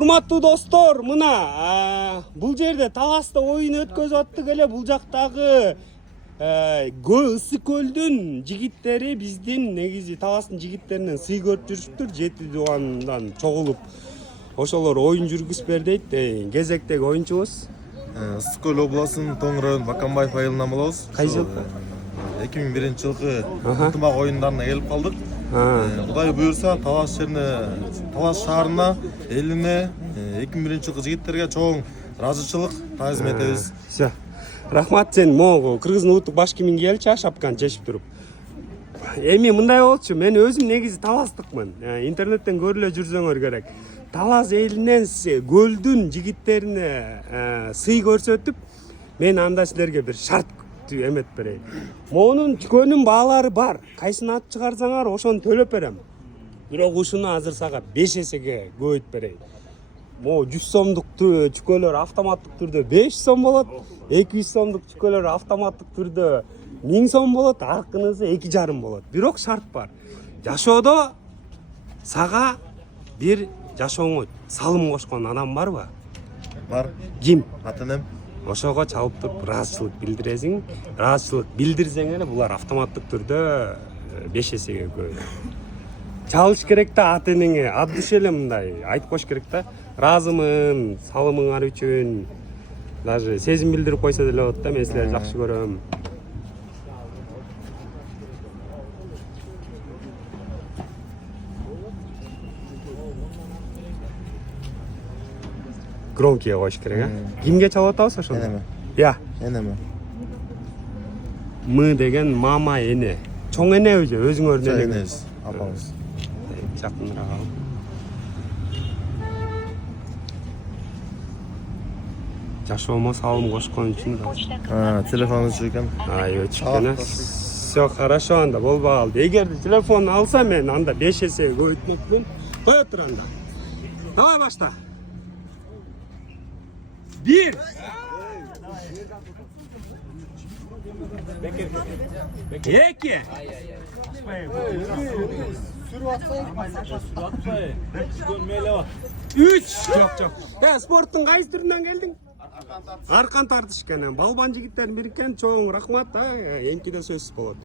Урматтуу достор, мына бул жерде таласта оюн өткөзүп аттык эле. Бул жактагы ысык көлдүн жигиттери биздин негизи таластын жигиттеринен сый көрүп жүрүптүр. 7 дубандан чогулуп ошолор оюн жүргүзүпөр дейт. Кезектеги оюнчубуз Ысык көл областынын Тоң район Баканбаев айылынан болобуз. Кай жылкы? 2001-жылкы ынтымак оюндарына келип калдык. Кудай буюрса Талас шаарына, элине 2001-жылкы жигиттерге чоң ыраазычылык таазим этебиз. Все. Рахмат, сен могу Кыргыздын улуттук баш кийимиңди кийеличи, шапканы чечип туруп. Эми мындай болчу, мен өзүм негизи таластыкмын. Интернеттен көрүлө жүрсөңөр керек. Талас элинен көлдүн жигиттерине сый көрсөтүп, мен анда силерге бир шарт эмет берейин. Монун чүкөнүн баалары бар. Кайсын ат чыгарсаңар, ошону төлөп берем. Бирок ушуну азыр сага 5 эсеге көбөйтүп берейин. Мо 100 сомдук чүкөлөр автоматтык түрдө 5 сом болот. 200 сомдук чүкөлөр автоматтык түрдө 1000 сом болот. Аркынысы 2,5 болот. Бирок шарт бар. Жашоодо сага бир жашооңо салым кошкон адам барбы? Бар. Ким? Ата-энем. Ошого чалып туруп ыраазычылык билдиресиң. Ыраазычылык билдирсең эле булар автоматтык түрдө 5 эсеге көбөйөт. Чалыш керек да ата-энеңе ат дүйшө эле мындай айтып коюш керек да. Ыраазымын салымыңар үчүн. Даже сезим билдирип койсо деле болот да. Мен силерди жакшы көрөм. Громкие коюш керек, Кимге чалып атабыз ошону? Энеме. Я. Энеме. Мы деген мама, эне. Чоң эне өзүңөрдүн энеңиз. Энебиз, апамыз. Жакыныраак ал. Жашоомо салым кошкон үчүн да. Телефонуңуз чекен. Өчүкөн. Все хорошо, анда болбой калды. Эгерде телефон алса мен анда 5 эсе көбөйтмөкмүн. Кое тур анда. Давай башта. 1. Эки. Üç. Çok. Спорттун кайсы түрүнөн келдиң? Аркан тартыш экен. Балбан жигиттердин бири экен. Чоң рахмат. Энкиде сөзсүз болот.